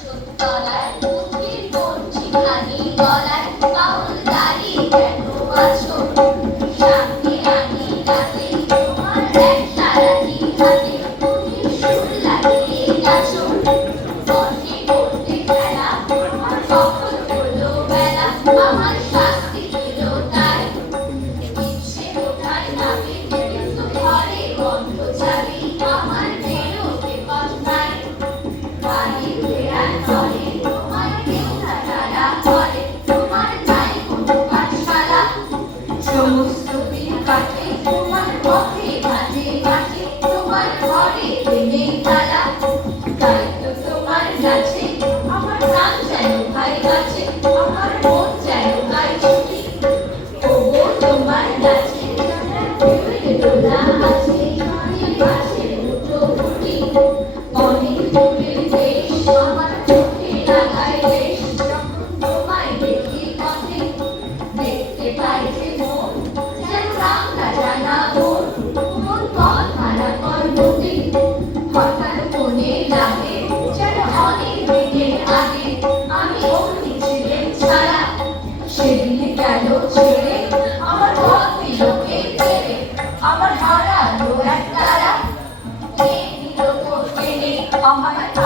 说过来。Pak, Pak, Pak,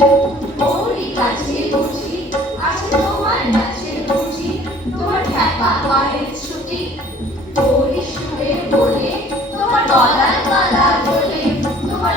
মৌরি গাছের বুঝি আছে তোমার গাছের বুঝি তোমার ঠেপা পায়ের ছুটি। মৌরি সুরে বলে, তোমার গলার মালা বলে, তোমার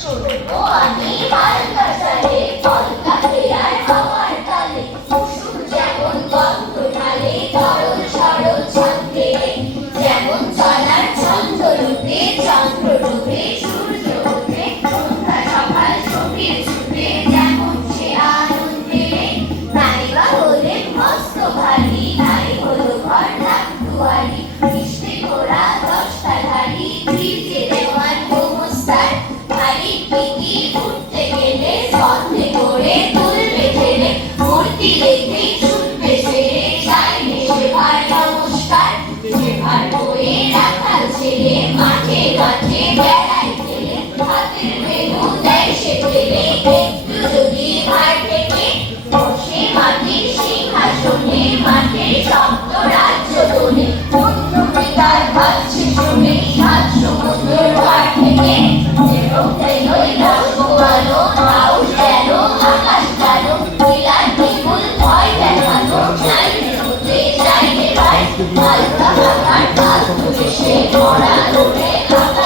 చూడు అని భారత ছেলে মাঝে মাঝে বেড়াই ছেলে ভাতের মেনু দেয় সে ছেলে মাটির সিংহাসনে রাজ্য তোলে। 我的肚皮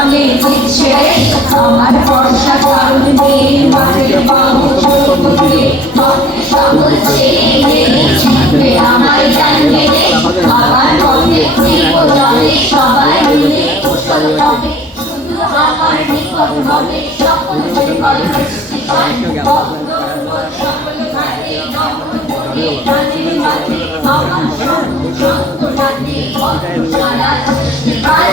জলে হচ্ছে আমার বর্ষা কাল দিয়ে মাঠের বাবু চলবে বাবু চেয়ে আমার জানবে আমার পথে জীব জলে সবাই মিলে কুশল হবে। শুধু আমার নিকট হবে, সকল সকল ঘাটে, নগর করে কাজে মাঝে আমার সব সত্য সাথে সারা সৃষ্টিকার